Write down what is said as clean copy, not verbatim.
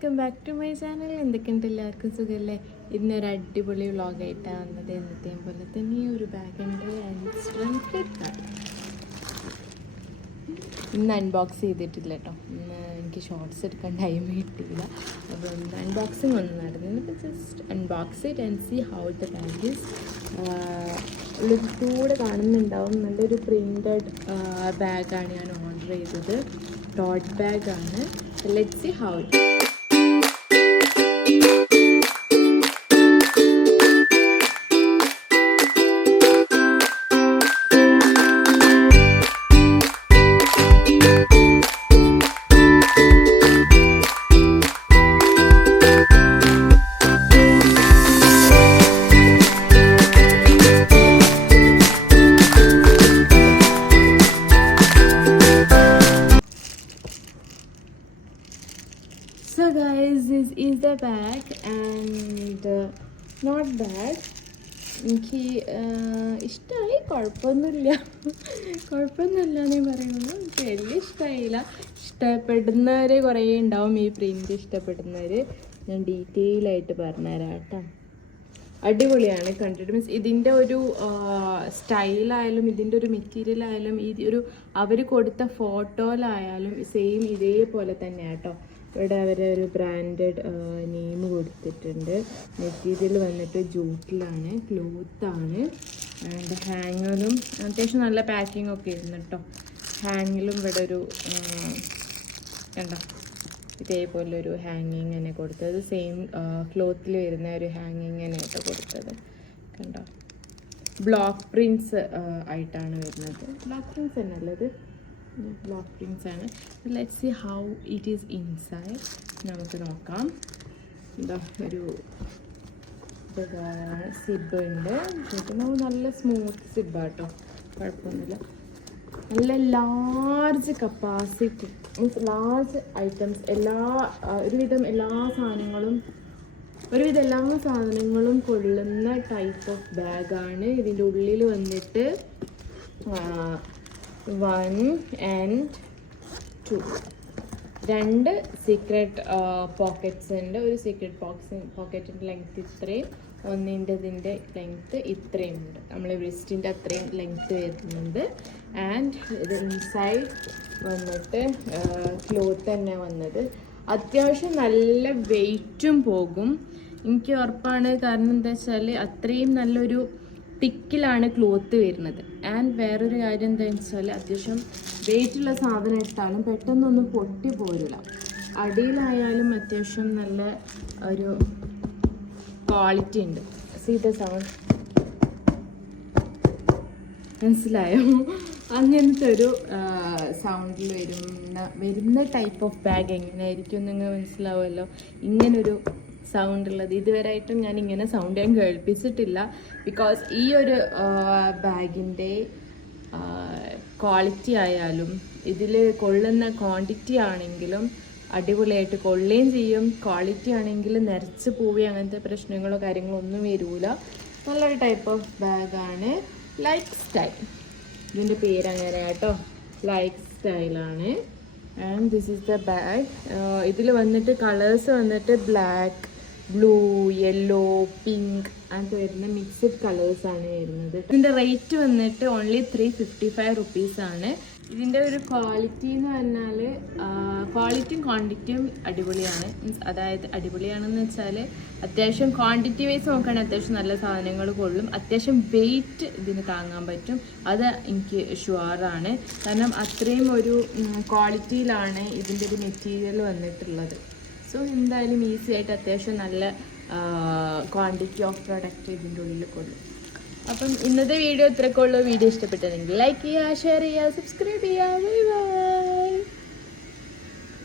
Welcome back to my channel. എന്തൊക്കെയുണ്ട്, എല്ലാവർക്കും സുഖമല്ലേ? ഇന്നൊരു അടിപൊളി വ്ളോഗായിട്ടാണ് വന്നത്. എന്നത്തെയും പോലെ തന്നെ ഒരു ബാഗുണ്ട് ഫ്ലിപ്കാർട്ട്. ഇന്ന് അൺബോക്സ് ചെയ്തിട്ടില്ല കേട്ടോ. ഇന്ന് എനിക്ക് ഷോർട്സ് എടുക്കാൻ ടൈം കിട്ടിയില്ല. അപ്പം അൺബോക്സിങ് ഒന്നും നടന്നു. Just unbox it and see how the bag is. ഉള്ളിലൂടെ കാണുന്നുണ്ടാവും, നല്ലൊരു പ്രിൻറ്റഡ് ബാഗാണ് ഞാൻ ഓർഡർ ചെയ്തത്. ടോട്ട് ബാഗാണ്. Let's see how it is. So guys, this is the bag and not bad. എനിക്ക് ഇഷ്ടമായി, കുഴപ്പമൊന്നുമില്ല എന്നേ പറയുള്ളൂ. എനിക്ക് വലിയ ഇഷ്ടമായില്ല. ഇഷ്ടപ്പെടുന്നവർ കുറേ ഉണ്ടാവും, ഈ പ്രിൻ്റ് ഇഷ്ടപ്പെടുന്നവർ. ഞാൻ ഡീറ്റെയിൽ ആയിട്ട് പറഞ്ഞുതരാം കേട്ടോ. അടിപൊളിയാണ് കണ്ടിട്ട്. മീൻസ് ഇതിൻ്റെ ഒരു സ്റ്റൈലായാലും ഇതിൻ്റെ ഒരു മെറ്റീരിയൽ ആയാലും ഒരു അവർ കൊടുത്ത ഫോട്ടോയിലായാലും സെയിം ഇതേപോലെ തന്നെയാണ് കേട്ടോ. ഇവിടെ അവരെ ഒരു ബ്രാൻഡഡ് നെയിം കൊടുത്തിട്ടുണ്ട്. മെറ്റീരിയൽ വന്നിട്ട് ജൂട്ടിലാണ്, ക്ലോത്താണ്. ആൻഡ് ഹാങ്ങറും അത്യാവശ്യം നല്ല പാക്കിംഗ് ഒക്കെ ഇരുന്നു കേട്ടോ. ഹാങ്ങിലും ഇവിടെ ഒരു കണ്ടോ, ഇതേപോലെ ഒരു ഹാങ്ങിങ് തന്നെ കൊടുത്തത്. സെയിം ക്ലോത്തിൽ വരുന്ന ഒരു ഹാങ്ങിങ് തന്നെ കേട്ടോ കൊടുത്തത്. കണ്ടോ, ബ്ലോക്ക് പ്രിൻസ് ആയിട്ടാണ് വരുന്നത്. ബ്ലോക്ക് പ്രിൻസ് തന്നെയല്ലേ ഇത്? ബ്ലോക്ക് പ്രിൻസ് ആണ്. Let's see how it is inside. നമുക്ക് നോക്കാം. എന്താ ഒരു സിബ് ഉണ്ട്. നല്ല സ്മൂത്ത് സിബാട്ടോ, കുഴപ്പമൊന്നുമില്ല. നല്ല large capacity, means large items, ഒരുവിധം എല്ലാ സാധനങ്ങളും കൊള്ളുന്ന ടൈപ്പ് ഓഫ് ബാഗാണ്. ഇതിൻ്റെ ഉള്ളിൽ വന്നിട്ട് 1 and 2 രണ്ട് സീക്രട്ട് പോക്കറ്റ്സ് ഉണ്ട്. ഒരു സീക്രട്ട് പോക്കറ്റിൻ്റെ ലെങ്ത് ഇത്രയും, ഇതിൻ്റെ ലെങ്ത്ത് ഇത്രയും ഉണ്ട്. നമ്മൾ വെസ്റ്റിൻ്റെ അത്രയും ലെങ്ത്ത് വരുന്നുണ്ട്. ആൻഡ് ഇത് ഇൻസൈഡ് വന്നിട്ട് ക്ലോത്ത് തന്നെ വന്നത്. അത്യാവശ്യം നല്ല വെയിറ്റും പോകും, എനിക്ക് ഉറപ്പാണ്. കാരണം എന്താ വെച്ചാൽ അത്രയും നല്ലൊരു തിക്കിലാണ് ക്ലോത്ത് വരുന്നത്. ആൻഡ് വേറൊരു കാര്യം എന്താണെന്ന് വെച്ചാൽ അത്യാവശ്യം വെയിറ്റുള്ള സാധനം ഇട്ടാലും പെട്ടെന്നൊന്നും പൊട്ടി പോരില്ല. അടിയിലായാലും അത്യാവശ്യം നല്ല ഒരു ക്വാളിറ്റി ഉണ്ട്. സീ ദ സൗണ്ട്, മനസ്സിലായോ? അങ്ങനത്തെ ഒരു സൗണ്ടിൽ വരുന്ന ടൈപ്പ് ഓഫ് ബാഗ് എങ്ങനെയായിരിക്കും നിങ്ങൾ മനസ്സിലാവുമല്ലോ. ഇങ്ങനൊരു സൗണ്ട് ഉള്ളത് ഇതുവരെയായിട്ടും ഞാൻ ഇങ്ങനെ സൗണ്ട് ഞാൻ കേൾപ്പിച്ചിട്ടില്ല. ബിക്കോസ് ഈ ഒരു ബാഗിൻ്റെ ക്വാളിറ്റി ആയാലും ഇതിൽ കൊള്ളുന്ന ക്വാണ്ടിറ്റി ആണെങ്കിലും അടിപൊളിയായിട്ട് കൊള്ളുകയും ചെയ്യും. ക്വാളിറ്റി ആണെങ്കിൽ നിറച്ച് പോവുകയും അങ്ങനത്തെ പ്രശ്നങ്ങളോ കാര്യങ്ങളോ ഒന്നും വരില്ല. നല്ലൊരു ടൈപ്പ് ഓഫ് ബാഗാണ്. ലൈക്ക് സ്റ്റൈൽ, ഇതിൻ്റെ പേരങ്ങനെ കേട്ടോ, ലൈക്ക് സ്റ്റൈലാണ്. And this is the bag. ഇതിൽ വന്നിട്ട് കളേഴ്സ് വന്നിട്ട് ബ്ലാക്ക്, ബ്ലൂ, യെല്ലോ, പിങ്ക് അങ്ങനത്തെ വരുന്ന മിക്സഡ് കളേഴ്സാണ് വരുന്നത്. ഇതിൻ്റെ റേറ്റ് വന്നിട്ട് ഓൺലി 355 റുപ്പീസാണ്. ഇതിൻ്റെ ഒരു ക്വാളിറ്റി എന്ന് പറഞ്ഞാൽ ക്വാളിറ്റിയും ക്വാണ്ടിറ്റിയും അടിപൊളിയാണ്. മീൻസ് അതായത് അടിപൊളിയാണെന്ന് വെച്ചാൽ അത്യാവശ്യം ക്വാണ്ടിറ്റി വൈസ് നോക്കുകയാണെങ്കിൽ അത്യാവശ്യം നല്ല സാധനങ്ങൾ കൊള്ളും. അത്യാവശ്യം വെയിറ്റ് ഇതിന് താങ്ങാൻ പറ്റും, അത് എനിക്ക് ഷുവറാണ്. കാരണം അത്രയും ഒരു ക്വാളിറ്റിയിലാണ് ഇതിൻ്റെ ഒരു മെറ്റീരിയൽ വന്നിട്ടുള്ളത്. സോ എന്തായാലും ഈസി ആയിട്ട് അത്യാവശ്യം നല്ല ക്വാണ്ടിറ്റി ഓഫ് പ്രൊഡക്റ്റ് ഇതിൻ്റെ ഉള്ളിൽ കൊള്ളും. അപ്പം ഇന്നത്തെ വീഡിയോ ഇത്രയൊക്കെ ഉള്ളൂ. വീഡിയോ ഇഷ്ടപ്പെട്ടെങ്കിൽ ലൈക്ക് ചെയ്യുക, ഷെയർ ചെയ്യുക, സബ്സ്ക്രൈബ് ചെയ്യുക. Bye bye.